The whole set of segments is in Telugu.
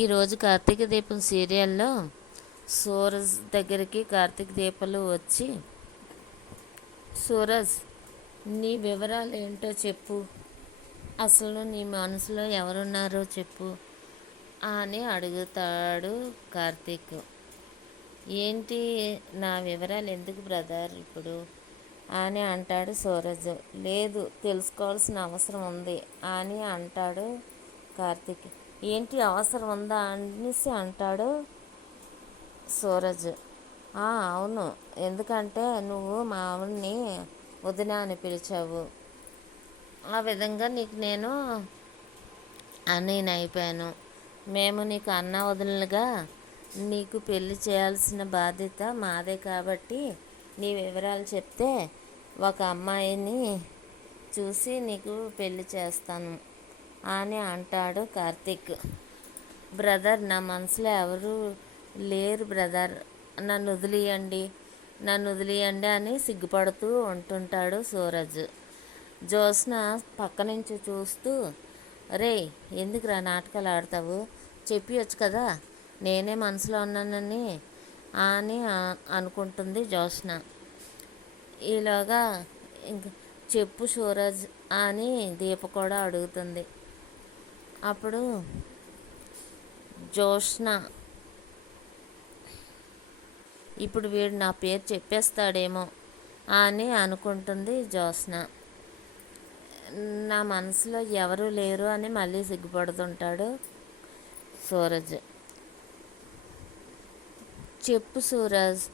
ఈరోజు కార్తీక దీపం సీరియల్లో సూరజ్ దగ్గరికి కార్తీక దీపాలు వచ్చి, సూరజ్, నీ వివరాలు ఏంటో చెప్పు, అసలు నీ మనసులో ఎవరున్నారో చెప్పు అని అడుగుతాడు కార్తీక్. ఏంటి నా వివరాలు ఎందుకు బ్రదర్ ఇప్పుడు అని అంటాడు సూరజ్. లేదు, తెలుసుకోవాల్సిన అవసరం ఉంది అని అంటాడు కార్తీక్. ఏంటి అవసరం ఉందా అనేసి అంటాడు సూరజ్. అవును, ఎందుకంటే నువ్వు మా ఆవిడ్ని వదిన అని పిలిచావు, ఆ విధంగా నీకు నేను అన్నయ్యని అయిపోయాను. మేము నీకు అన్న వదినలుగా నీకు పెళ్లి చేయాల్సిన బాధ్యత మాదే. కాబట్టి నీ వివరాలు చెప్తే ఒక అమ్మాయిని చూసి నీకు పెళ్లి చేస్తాను అని అంటాడు కార్తీక్. బ్రదర్, నా మనసులో ఎవరు లేరు బ్రదర్, నన్ను వదిలేయండి అని సిగ్గుపడుతూ ఉంటుంటాడు సూరజ్. జ్యోత్స్న పక్క నుంచి చూస్తూ, రే, ఎందుకురా నాటకాలు ఆడతావు, చెప్పియొచ్చు కదా నేనే మనసులో ఉన్నానని అని అనుకుంటుంది జ్యోత్స్న. ఈలోగా ఇంక చెప్పు సూరజ్ అని దీప కూడా అడుగుతుంది. అప్పుడు జ్యోత్స్న, ఇప్పుడు వీడు నా పేరు చెప్పేస్తాడేమో అని అనుకుంటుంది జ్యోత్స్న. నా మనసులో ఎవరు లేరు అని మళ్ళీ సిగ్గుపడుతుంటాడు సూరజ్. చెప్పు సూరజ్,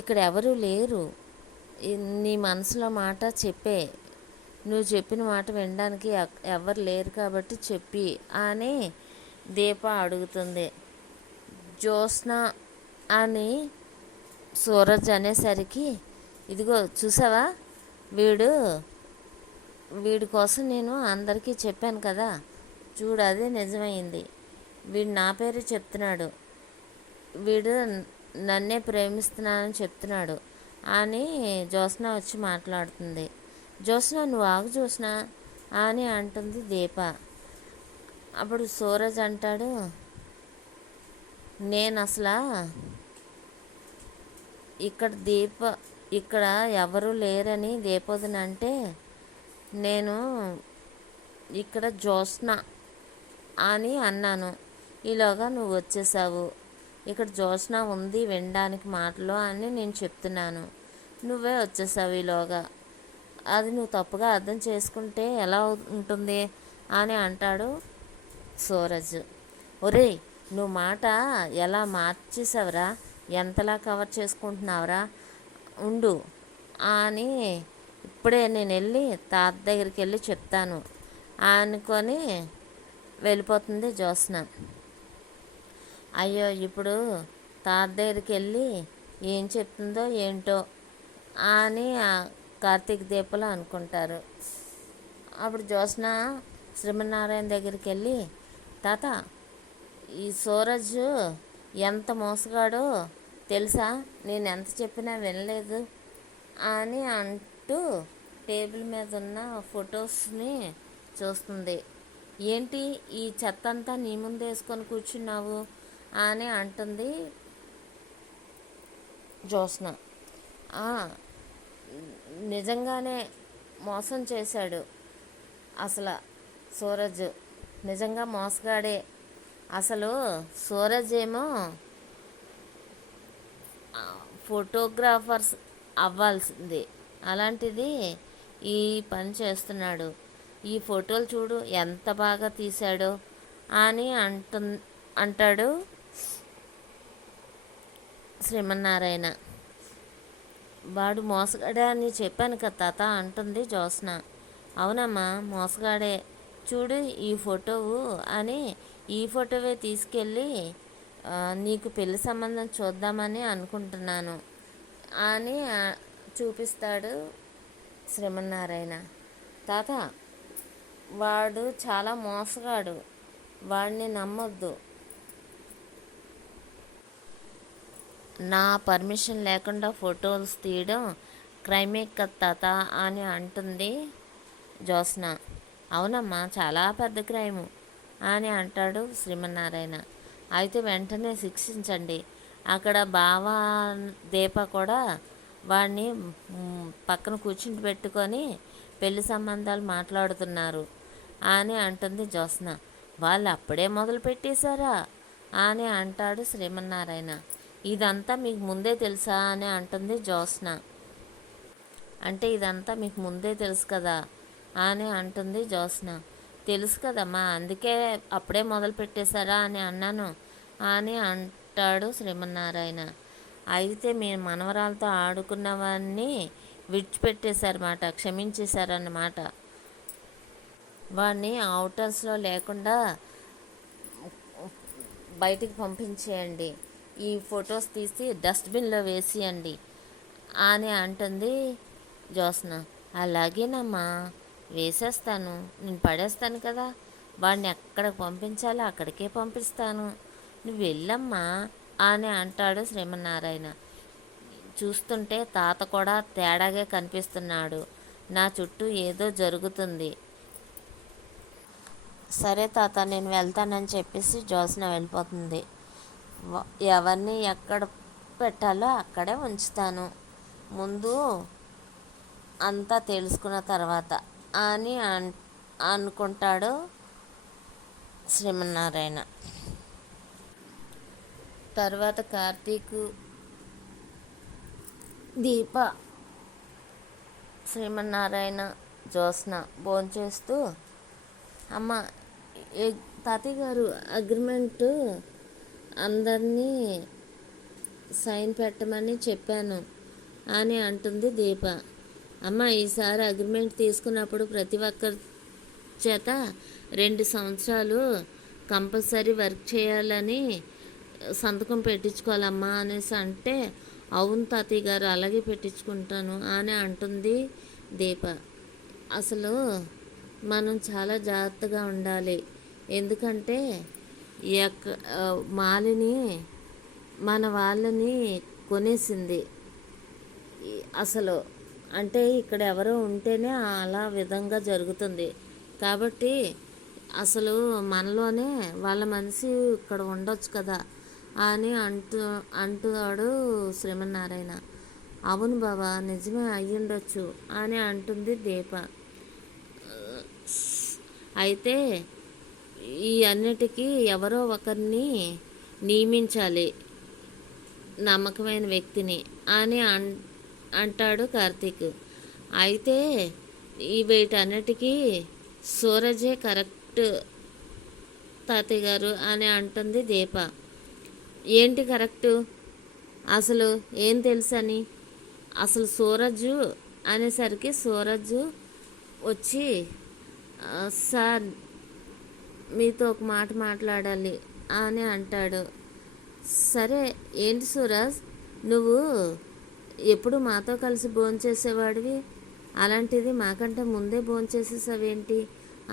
ఇక్కడ ఎవరు లేరు, నీ మనసులో మాట చెప్పే, నువ్వు చెప్పిన మాట వినడానికి ఎవరు లేరు కాబట్టి చెప్పి అని దీప అడుగుతుంది. జ్యోత్స్న అని సూరజ్ అనేసరికి, ఇదిగో చూసావా, వీడి కోసం నేను అందరికీ చెప్పాను కదా, చూడు అదే నిజమైంది, వీడు నా పేరు చెప్తున్నాడు, వీడు నన్నే ప్రేమిస్తున్నానని చెప్తున్నాడు అని జ్యోత్స్న వచ్చి మాట్లాడుతుంది. జ్యోత్స్న, నువ్వు ఆగు జ్యోత్స్న అని అంటుంది దీప. అప్పుడు సూరజ్ అంటాడు, నేను అసలు ఇక్కడ ఎవరు లేరని దీపొదిన అంటే, నేను ఇక్కడ జ్యోత్స్న అని అన్నాను, ఈలోగా నువ్వు వచ్చేసావు, ఇక్కడ జ్యోత్స్న ఉంది వినడానికి మాటలు అని నేను చెప్తున్నాను, నువ్వే వచ్చేసావు ఈలోగా, అది నువ్వు తప్పుగా అర్థం చేసుకుంటే ఎలా ఉంటుంది అని అంటాడు సూరజ్. ఒరేయ్, నువ్వు మాట ఎలా మార్చేసావురా, ఎంతలా కవర్ చేసుకుంటున్నావురా, ఉండు అని ఇప్పుడే నేను వెళ్ళి తాత దగ్గరికి వెళ్ళి చెప్తాను అనుకొని వెళ్ళిపోతుంది జ్యోత్స్న. అయ్యో, ఇప్పుడు తాత దగ్గరికి వెళ్ళి ఏం చెప్తుందో ఏంటో అని కార్తీక దీపాలు అనుకుంటారు. అప్పుడు జ్యోత్స్న శ్రీమన్నారాయణ దగ్గరికి వెళ్ళి, తాత, ఈ సూరజ్ ఎంత మోసగాడో తెలుసా, నేను ఎంత చెప్పినా వినలేదు అని అంటూ టేబుల్ మీద ఉన్న ఫొటోస్ని చూస్తుంది. ఏంటి ఈ చెత్త అంతా నీ ముందు వేసుకొని కూర్చున్నావు అని అంటుంది జ్యోత్స్న. నిజంగానే మోసం చేశాడు, అసలు సూరజ్ నిజంగా మోసగాడే. అసలు సూరజ్ ఏమో ఫోటోగ్రాఫర్స్ అవ్వాల్సింది, అలాంటిది ఈ పని చేస్తున్నాడు, ఈ ఫోటోలు చూడు ఎంత బాగా తీశాడో అని అంటాడు శ్రీమన్నారాయణ. వాడు మోసగాడే అని చెప్పాను కదా తాత అంటుంది జ్యోత్స్న. అవునమ్మా, మోసగాడే, చూడు ఈ ఫోటోవు అని ఈ ఫోటోవే తీసుకెళ్ళి నీకు పెళ్లి సంబంధం చూద్దామని అనుకుంటున్నాను అని చూపిస్తాడు శ్రీమన్నారాయణ. తాత, వాడు చాలా మోసగాడు, వాడిని నమ్మొద్దు, నా పర్మిషన్ లేకుండా ఫొటోస్ తీయడం క్రైమే కదా తాత అని అంటుంది జ్యోత్స్న. అవునమ్మా, చాలా పెద్ద క్రైము అని అంటాడు శ్రీమన్నారాయణ. అయితే వెంటనే శిక్షించండి. అక్కడ బావ దీప కూడా వాడిని పక్కన కూర్చుని పెట్టుకొని పెళ్లి సంబంధాలు మాట్లాడుతున్నారు అని అంటుంది జ్యోత్స్న. వాళ్ళు అప్పుడే మొదలు పెట్టేశారా అని అంటాడు శ్రీమన్నారాయణ. ఇదంతా మీకు ముందే తెలుసా అని అంటుంది జ్యోత్స్న. అంటే ఇదంతా మీకు ముందే తెలుసు కదా అని అంటుంది జ్యోత్స్న. తెలుసు కదమ్మా, అందుకే అప్పుడే మొదలు పెట్టేశారా అని అన్నాను అని అంటాడు శ్రీమన్నారాయణ. అయితే మీ మనవరాలతో ఆడుకున్నవాన్ని విడిచిపెట్టేశారన్నమాట, క్షమించేశారన్నమాట. వాడిని అవుటర్స్లో లేకుండా బయటికి పంపించేయండి, ఈ ఫొటోస్ తీసి డస్ట్బిన్లో వేసేయండి అని అంటుంది జ్యోత్స్న. అలాగేనమ్మా, వేసేస్తాను, నేను పడేస్తాను కదా, వాడిని ఎక్కడికి పంపించాలో అక్కడికే పంపిస్తాను, నువ్వు వెళ్ళమ్మా అని అంటాడు శ్రీమన్నారాయణ. చూస్తుంటే తాత కూడా తేడాగా కనిపిస్తున్నాడు, నా చుట్టూ ఏదో జరుగుతుంది. సరే తాత, నేను వెళ్తానని చెప్పేసి జ్యోత్స్న వెళ్ళిపోతుంది. ఎవరిని ఎక్కడ పెట్టాలో అక్కడే ఉంచుతాను, ముందు అంతా తెలుసుకున్న తర్వాత అని అనుకుంటాడు శ్రీమన్నారాయణ. తర్వాత కార్తీక్, దీప, శ్రీమన్నారాయణ, జ్యోత్స్న భోంచేస్తూ, అమ్మ తాతయ్య గారు అగ్రిమెంట్ అందరినీ సైన్ పెట్టమని చెప్పాను అని అంటుంది దీప. అమ్మ, ఈసారి అగ్రిమెంట్ తీసుకున్నప్పుడు ప్రతి ఒక్కరి చేత 2 సంవత్సరాలు కంపల్సరీ వర్క్ చేయాలని సంతకం పెట్టించుకోవాలమ్మా అనేసి అంటే, అవును తాతయ్య గారు, అలాగే పెట్టించుకుంటాను అని అంటుంది దీప. అసలు మనం చాలా జాగ్రత్తగా ఉండాలి, ఎందుకంటే మాలిని మన వాళ్ళని కొనేసింది. అసలు అంటే ఇక్కడ ఎవరో ఉంటేనే అలా విధంగా జరుగుతుంది, కాబట్టి అసలు మనలోనే వాళ్ళ మనిషి ఇక్కడ ఉండొచ్చు కదా అని అంటున్నాడు శ్రీమన్నారాయణ. అవును బాబా, నిజమే అయ్యుండొచ్చు అని అంటుంది దీప. అయితే ఈ అన్నిటికీ ఎవరో ఒకరిని నియమించాలి, నమ్మకమైన వ్యక్తిని అని అంటాడు కార్తీక్. అయితే వీటన్నిటికీ సూరజే కరెక్ట్ తాతయ్య గారు అని అంటుంది దీప. ఏంటి కరెక్టు, అసలు ఏం తెలుసని? అసలు సూరజు అనేసరికి సూరజు వచ్చి, సార్ మీతో ఒక మాట మాట్లాడాలి అని అంటాడు. సరే, ఏంటి సూరజ్, నువ్వు ఎప్పుడు మాతో కలిసి భోంచేసేవాడివి, అలాంటిది మాకంటే ముందే భోంచేసేసావేంటి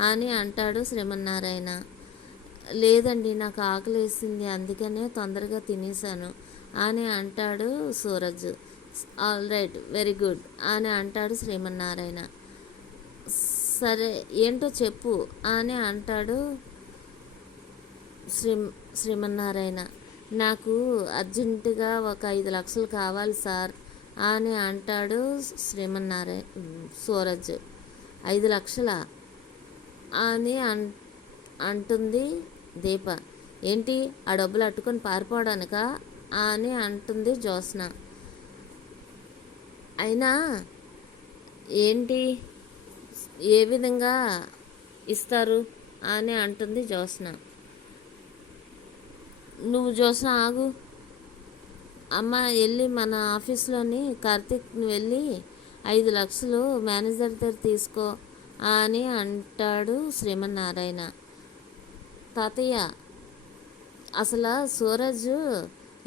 అని అంటాడు శ్రీమన్నారాయణ. లేదండి, నాకు ఆకలి వేసింది, అందుకనే తొందరగా తినేసాను అని అంటాడు Suraj. All right, very good అని అంటాడు శ్రీమన్నారాయణ. సరే, ఏంటో చెప్పు అని అంటాడు శ్రీమన్నారాయణ. నాకు అర్జెంటుగా ఒక 5 లక్షలు కావాలి సార్ అని అంటాడు సూరజ్. 5 లక్షలా అని అంటుంది దీప. ఏంటి, ఆ డబ్బులు అట్టుకొని పారిపోవడానికా అని అంటుంది జ్యోత్స్న. అయినా ఏంటి, ఏ విధంగా ఇస్తారు అని అంటుంది జ్యోత్స్న. నువ్వు జ్యోత్స్న ఆగు అమ్మ, వెళ్ళి మన ఆఫీస్లోని కార్తీక్ని వెళ్ళి 5 లక్షలు మేనేజర్ దగ్గర తీసుకో అని అంటాడు శ్రీమన్నారాయణ. తాతయ్య, అసలు సూరజ్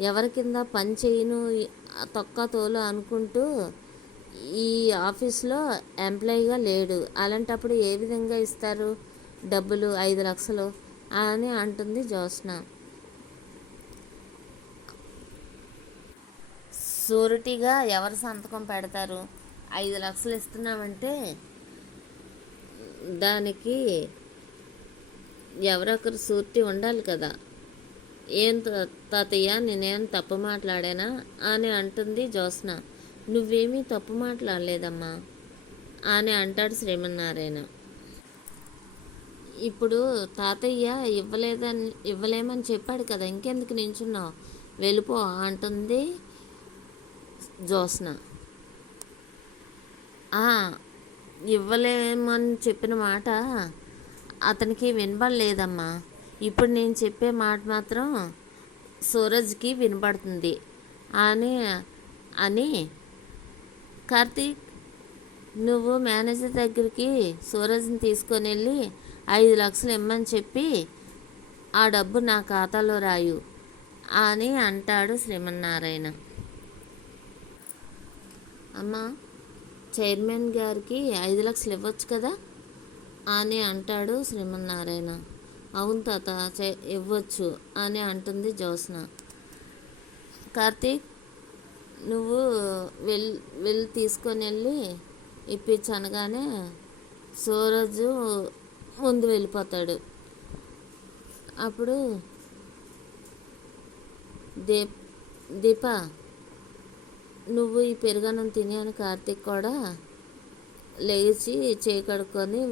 ఎవరి కింద పని చేయను, తొక్క తోలు అనుకుంటూ ఈ ఆఫీస్లో ఎంప్లాయీగా లేడు, అలాంటప్పుడు ఏ విధంగా ఇస్తారు డబ్బులు 5 లక్షలు అని అంటుంది జ్యోత్స్న. షూరిటీగా ఎవరు సంతకం పెడతారు? 5 లక్షలు ఇస్తున్నామంటే దానికి ఎవరొకరు షూరిటీ ఉండాలి కదా, ఏం తాతయ్య నేనేం తప్పు మాట్లాడానా అని అంటుంది జ్యోత్స్న. నువ్వేమీ తప్పు మాట్లాడలేదమ్మా అని అంటాడు శ్రీమన్నారాయణ. ఇప్పుడు తాతయ్య ఇవ్వలేమని చెప్పాడు కదా, ఇంకెందుకు నించున్నావు, వెళ్ళిపో అంటుంది జ్యోత్స్న. ఇవ్వలేమని చెప్పిన మాట అతనికి వినబడలేదమ్మా. ఇప్పుడు నేను చెప్పే మాట మాత్రం సూరజ్కి వినపడుతుంది అని అని కార్తీక్, నువ్వు మేనేజర్ దగ్గరికి సూరజ్ని తీసుకొని వెళ్ళి 5 లక్షలు ఇమ్మని చెప్పి ఆ డబ్బు నా ఖాతాలో రాయు అని అంటాడు శ్రీమన్నారాయణ. అమ్మా, చైర్మన్ గారికి 5 లక్షలు ఇవ్వచ్చు కదా అని అంటాడు శ్రీమన్నారాయణ. అవును తాత, ఇవ్వచ్చు అని అంటుంది జ్యోత్స్న. కార్తీక్, నువ్వు వెళ్ళి తీసుకొని వెళ్ళి ఇప్పించనగానే సూరజు ముందు వెళ్ళిపోతాడు. అప్పుడు దీప, నువ్వు ఈ పెరుగన్నం తిని అని కార్తీక్ కూడా లేచి చేయి కడుక్కొని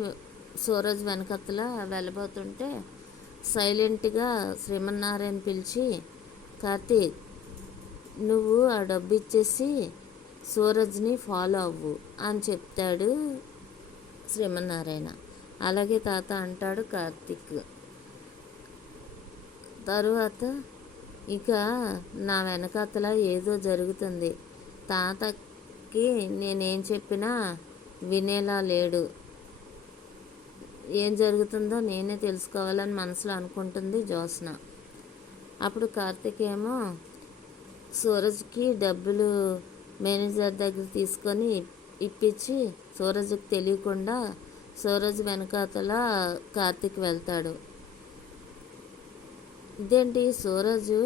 సూరజ్ వెనకత్తల వెళ్ళబోతుంటే సైలెంట్గా శ్రీమన్నారాయణ పిలిచి, కార్తీక్, నువ్వు ఆ డబ్బు ఇచ్చేసి సూరజ్ని ఫాలో అవ్వు అని చెప్తాడు శ్రీమన్నారాయణ. అలాగే తాత అంటాడు కార్తీక్. తరువాత ఇక నా వెనకతల ఏదో జరుగుతుంది, తాతకి నేనేం చెప్పినా వినేలా లేడు, ఏం జరుగుతుందో నేనే తెలుసుకోవాలని మనసులో అనుకుంటుంది జ్యోత్స్న. అప్పుడు కార్తీక్ ఏమో సూరజ్కి డబ్బులు మేనేజర్ దగ్గర తీసుకొని ఇప్పించి సూరజ్కి తెలియకుండా సూరజ్ వెనకాతల కార్తీక్ వెళ్తాడు. ఇదేంటి, సూరజ్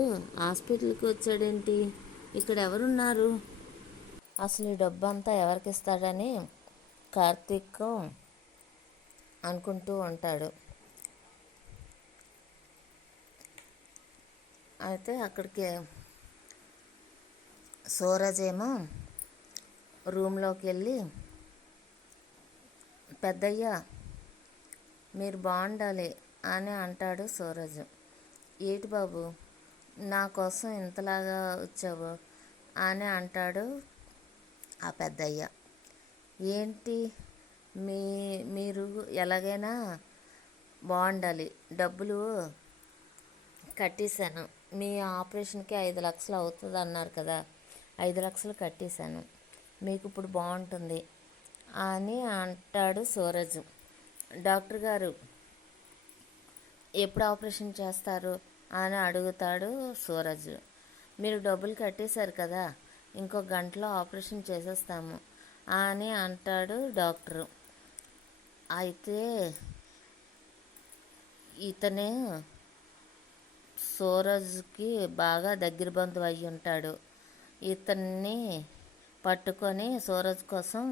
హాస్పిటల్కి వచ్చాడేంటి, ఇక్కడ ఎవరున్నారు, అసలు ఈ డబ్బు అంతా ఎవరికి ఇస్తాడని కార్తీక్ అనుకుంటూ ఉంటాడు. అయితే అక్కడికి సూరజ్ ఏమో రూమ్లోకి వెళ్ళి, పెద్దయ్య మీరు బాగుండాలి అని అంటాడు సూరజ్. ఏంటి బాబు, నా కోసం ఇంతలాగా వచ్చావు అని అంటాడు ఆ పెద్దయ్య. ఏంటి, మీరు ఎలాగైనా బాగుండాలి, డబ్బులు కట్టేశాను, మీ ఆపరేషన్కి 5 లక్షలు అవుతుంది అన్నారు కదా, 5 లక్షలు కట్టేశాను, మీకు ఇప్పుడు బాగుంటుంది అని అంటాడు సూరజ్. డాక్టర్ గారు ఎప్పుడు ఆపరేషన్ చేస్తారు అని అడుగుతాడు సూరజ్. మీరు డబ్బులు కట్టేశారు కదా, ఇంకో గంటలో ఆపరేషన్ చేసేస్తాము అని అంటాడు డాక్టరు. అయితే ఇతనే సూరజ్కి బాగా దగ్గర బంధువు అయి ఉంటాడు. ఇతన్ని పట్టుకొని సూరజ్ కోసం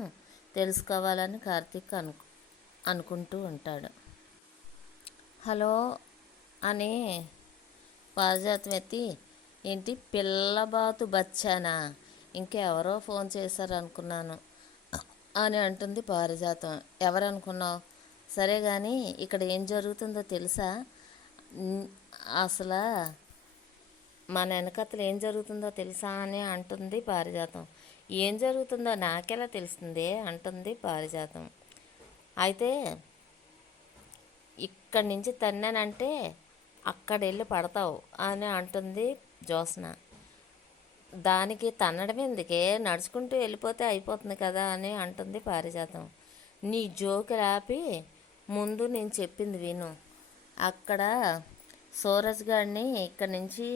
తెలుసుకోవాలని కార్తీక్ అనుకుంటూ ఉంటాడు. హలో అని పారిజాతం ఎత్తి, ఏంటి పిల్లబాతు బచ్చానా, ఇంకెవరో ఫోన్ చేశారు అనుకున్నాను అని అంటుంది పారిజాతం. ఎవరనుకున్నావు, సరే కానీ ఇక్కడ ఏం జరుగుతుందో తెలుసా, అసలు మన వెనకతలు ఏం జరుగుతుందో తెలుసా అని అంటుంది పారిజాతం. ఏం జరుగుతుందో నాకెలా తెలుస్తుంది అంటుంది పారిజాతం. అయితే ఇక్కడి నుంచి తన్నానంటే అక్కడ వెళ్ళి పడతావు అని అంటుంది జ్యోత్స్న. దానికి తన్నడం ఎందుకే, నడుచుకుంటూ వెళ్ళిపోతే అయిపోతుంది కదా అని అంటుంది పారిజాతం. నీ జోకులు ఆపి ముందు నేను చెప్పింది విను. అక్కడ సూరజ్ గారిని ఇక్కడి నుంచి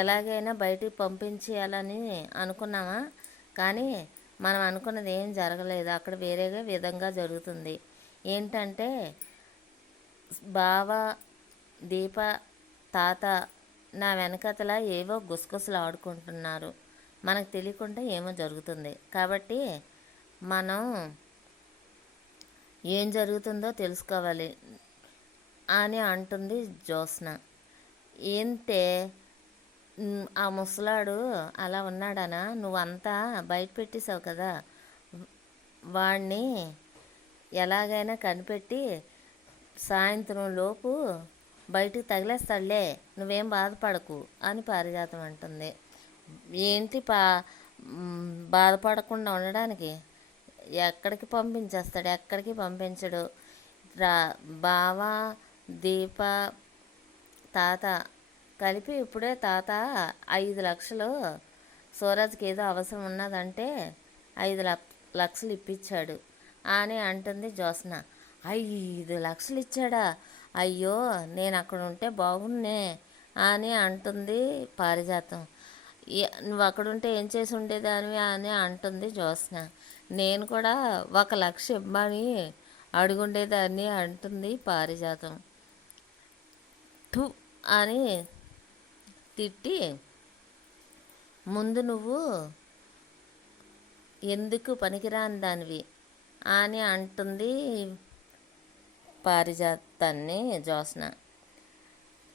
ఎలాగైనా బయటికి పంపించేయాలని అనుకున్నామా, కానీ మనం అనుకున్నది ఏం జరగలేదు, అక్కడ వేరేగా విధంగా జరుగుతుంది. ఏంటంటే బావ, దీప, తాత నా వెనకతల ఏవో గుసగుసలు ఆడుకుంటున్నారు, మనకు తెలియకుండా ఏమో జరుగుతుంది, కాబట్టి మనం ఏం జరుగుతుందో తెలుసుకోవాలి అని అంటుంది జ్యోత్స్న. ఏంటే ఆ ముసలాడు అలా ఉన్నాడనా? నువ్వంతా బయట పెట్టేశావు కదా, వాడిని ఎలాగైనా కనిపెట్టి సాయంత్రం లోపు బయటికి తగిలేస్తాడులే, నువ్వేం బాధపడకు అని పారిజాతం అంటుంది. ఏంటి బాధపడకుండా ఉండడానికి? ఎక్కడికి పంపించేస్తాడు? ఎక్కడికి పంపించడు. రా బావ, దీప, తాత కలిపి ఇప్పుడే తాత 5 లక్షలు సూరజ్కి ఏదో అవసరం ఉన్నదంటే 5 లక్షలు ఇప్పించాడు అని అంటుంది జ్యోత్స్న. 5 లక్షలు ఇచ్చాడా? అయ్యో, నేను అక్కడ ఉంటే బాగున్నే అని అంటుంది పారిజాతం. నువ్వు అక్కడుంటే ఏం చేసి ఉండేదానివి అని అంటుంది జ్యోత్స్న. నేను కూడా 1 లక్ష ఇవ్వమని అడుగుండేదాన్ని అంటుంది పారిజాతం. ఠు అని తిట్టి, ముందు నువ్వు ఎందుకు పనికిరాని దానివి అని అంటుంది పారిజాతాన్ని జ్యోత్స్న.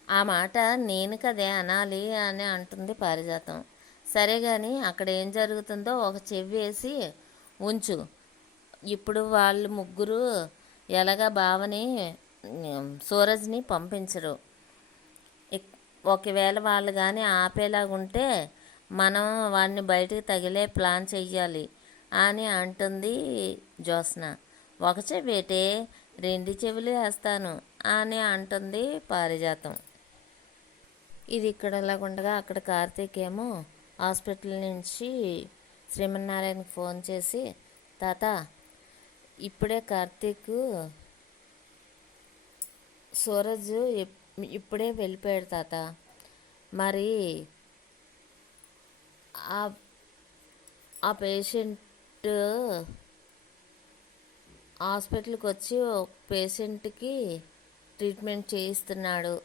ఆ మాట నేను కదే అనాలి అని అంటుంది పారిజాతం. సరే కానీ అక్కడ ఏం జరుగుతుందో ఒక చెవి వేసి ఉంచు. ఇప్పుడు వాళ్ళు ముగ్గురు ఎలాగా బావని సూరజ్ని పంపించరు. ఒకవేళ వాళ్ళు కానీ ఆపేలాగుంటే మనం వాడిని బయటికి తగిలే ప్లాన్ చెయ్యాలి అని అంటుంది జ్యోత్స్న. ఒక చెవేటే, 2 చెవులు వేస్తాను అని అంటుంది పారిజాతం. ఇది ఇక్కడ ఎలాగుండగా అక్కడ కార్తీక్ ఏమో హాస్పిటల్ నుంచి శ్రీమన్నారాయణకి ఫోన్ చేసి, తాత ఇప్పుడే కార్తీక్ సూరజ్ ఇప్పుడే వెళ్ళిపోయాడు తాత, మరి ఆ పేషెంట్ హాస్పిటల్కి వచ్చి ఒక పేషెంట్కి ట్రీట్మెంట్ చేయిస్తున్నాడు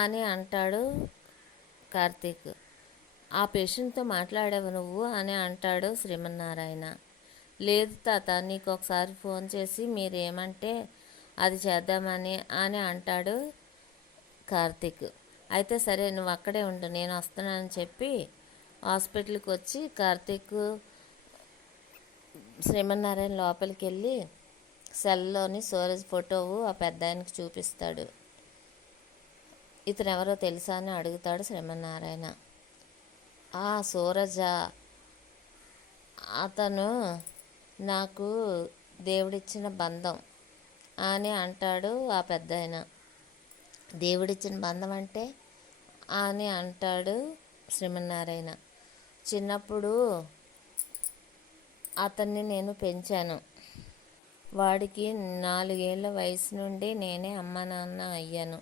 అని అంటాడు కార్తీక్. ఆ పేషెంట్తో మాట్లాడావు నువ్వు అని అంటాడు శ్రీమన్నారాయణ. లేదు తాత, నీకు ఒకసారి ఫోన్ చేసి మీరేమంటే అది చేద్దామని అని అంటాడు కార్తీక్. అయితే సరే, నువ్వు అక్కడే ఉండు, నేను వస్తున్నానని చెప్పి హాస్పిటల్కి వచ్చి కార్తీక్ శ్రీమన్నారాయణ లోపలికి వెళ్ళి సెల్లోని సూరజ్ ఫోటోవు ఆ పెద్ద ఆయనకి చూపిస్తాడు. ఇతను ఎవరో తెలుసా అని అడుగుతాడు శ్రీమన్నారాయణ. ఆ సూరజా, అతను నాకు దేవుడిచ్చిన బంధం అని అంటాడు ఆ పెద్ద ఆయన. దేవుడిచ్చిన బంధం అంటే అని అంటాడు శ్రీమన్నారాయణ. చిన్నప్పుడు అతన్ని నేను పెంచాను. వాడికి 4 ఏళ్ల వయసు నుండి నేనే అమ్మా నాన్న అయ్యాను.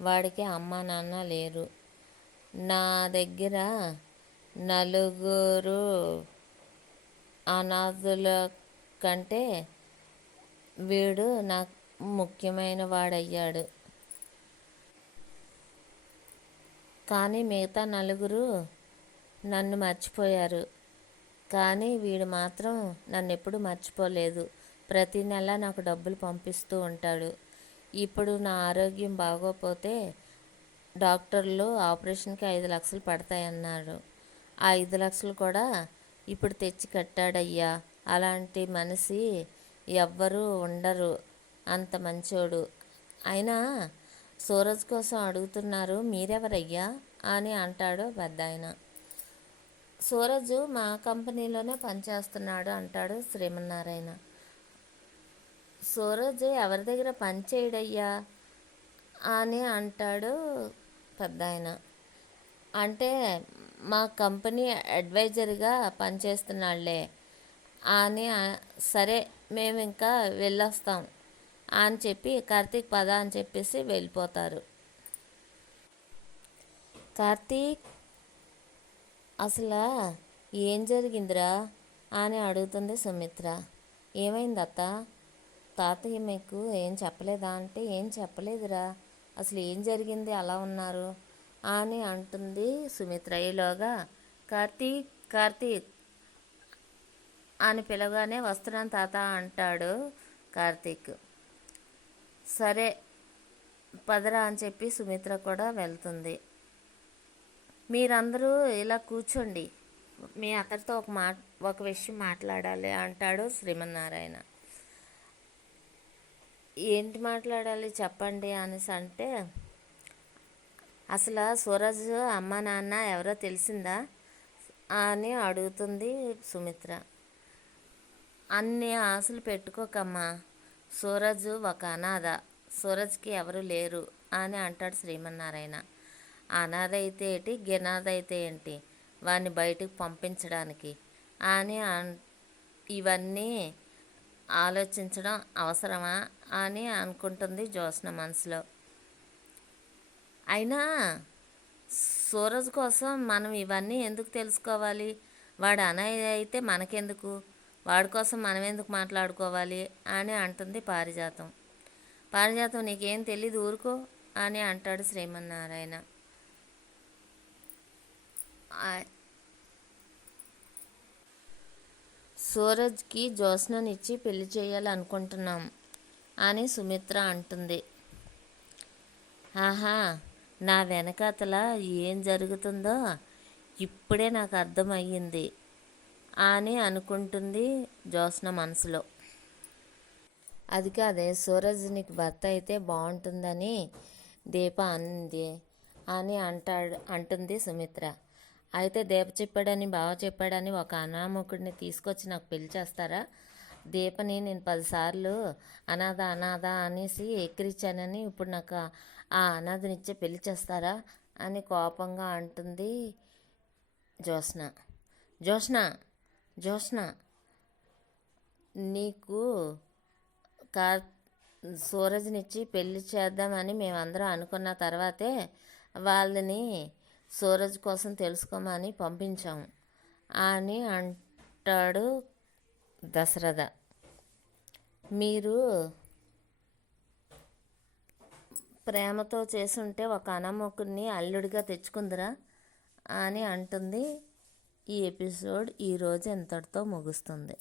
వాడికి అమ్మా నాన్న లేరు. నా దగ్గర 4 అనాథుల కంటే వీడు నాకు ముఖ్యమైన వాడయ్యాడు. కానీ మిగతా 4 నన్ను మర్చిపోయారు. కానీ వీడు మాత్రం నన్ను ఎప్పుడు మర్చిపోలేదు. ప్రతి నెల నాకు డబ్బులు పంపిస్తూ ఉంటాడు. ఇప్పుడు నా ఆరోగ్యం బాగోపోతే డాక్టర్లు ఆపరేషన్కి 5 లక్షలు పడతాయన్నారు. ఆ 5 లక్షలు కూడా ఇప్పుడు తెచ్చి కట్టాడయ్యా. అలాంటి మనిషి ఎవ్వరూ ఉండరు, అంత మంచోడు. అయినా సూరజ్ కోసం అడుగుతున్నారు, మీరెవరయ్యా అని అంటాడు పెద్ద ఆయన. సూరజ్ మా కంపెనీలోనే పనిచేస్తున్నాడు అంటాడు శ్రీమన్నారాయణ. సూరజ్ ఎవరి దగ్గర పని చేయడయ్యా అని అంటాడు పెద్ద ఆయన. అంటే మా కంపెనీ అడ్వైజర్గా పనిచేస్తున్నాడులే అని. సరే, మేము ఇంకా వెళ్ళొస్తాం అని చెప్పి కార్తీక్ పద అని చెప్పేసి వెళ్ళిపోతారు. కార్తీక్, అసలు ఏం జరిగిందిరా అని అడుగుతుంది సుమిత్ర. ఏమైంది అత్త? తాతయ్య మీకు ఏం చెప్పలేదా అంటే, ఏం చెప్పలేదురా, అసలు ఏం జరిగింది, అలా ఉన్నారు అని అంటుంది సుమిత్ర. ఈలోగా కార్తీక్ కార్తీక్ అని పిలవగానే వస్తున్నాను తాత అంటాడు కార్తీక్. సరే పదరా అని చెప్పి సుమిత్ర కూడా వెళ్తుంది. మీరందరూ ఇలా కూర్చోండి, మీ అతడితో ఒక విషయం మాట్లాడాలి అంటాడు శ్రీమన్నారాయణ. ఏంటి మాట్లాడాలి చెప్పండి అనేసి అంటే, అసలు సూరజ్ అమ్మ నాన్న ఎవరో తెలిసిందా అని అడుగుతుంది సుమిత్ర. అన్ని ఆశలు పెట్టుకోకమ్మా, సూరజ్ ఒక అనాథ, సూరజ్కి ఎవరు లేరు అని అంటాడు శ్రీమన్నారాయణ. అనాథ అయితే ఏంటి, గినాథ అయితే ఏంటి, వాడిని బయటికి పంపించడానికి అని ఇవన్నీ ఆలోచించడం అవసరమా అని అనుకుంటుంది జ్యోత్స్న మనసులో. అయినా సూరజ్ కోసం మనం ఇవన్నీ ఎందుకు తెలుసుకోవాలి, వాడు అనాథ అయితే మనకెందుకు, వాడి కోసం మనం ఎందుకు మాట్లాడుకోవాలి అని అంటుంది పారిజాతం. పారిజాతం నీకేం తెలీదు ఊరుకో అని అంటాడు శ్రీమన్నారాయణ. సూరజ్కి జ్యోత్స్ననిచ్చి పెళ్లి చేయాలనుకుంటున్నాం అని సుమిత్ర అంటుంది. ఆహా, నా వెనకాతల ఏం జరుగుతుందో ఇప్పుడే నాకు అర్థమయ్యింది అని అనుకుంటుంది జ్యోత్స్న మనసులో. అది కాదే, సూరజ్ నీకు భర్త అయితే బాగుంటుందని దీప అంది అని అంటుంది సుమిత్ర. అయితే దీప చెప్పాడని బావ చెప్పాడని ఒక అనామకుడిని తీసుకొచ్చి నాకు పెళ్లి చేస్తారా? దీపని నేను 10 సార్లు అనాథ అనాథ అనేసి ఎక్కిరించానని ఇప్పుడు నాకు ఆ అనాథనిచ్చే పెళ్లి చేస్తారా అని కోపంగా అంటుంది జ్యోత్స్న. జ్యోత్స్న జ్యోత్స్న నీకు సూరజ్నిచ్చి పెళ్లి చేద్దామని మేమందరం అనుకున్న తర్వాతే వాళ్ళని సూరజ్ కోసం తెలుసుకోమని పంపించాము అని అంటాడు దశరథ. మీరు ప్రేమతో చేసుంటే ఒక అనామకుడిని అల్లుడిగా తెచ్చుకుందిరా అని అంటుంది. ఈ ఎపిసోడ్ ఈరోజు ఇంతటితో ముగుస్తుంది.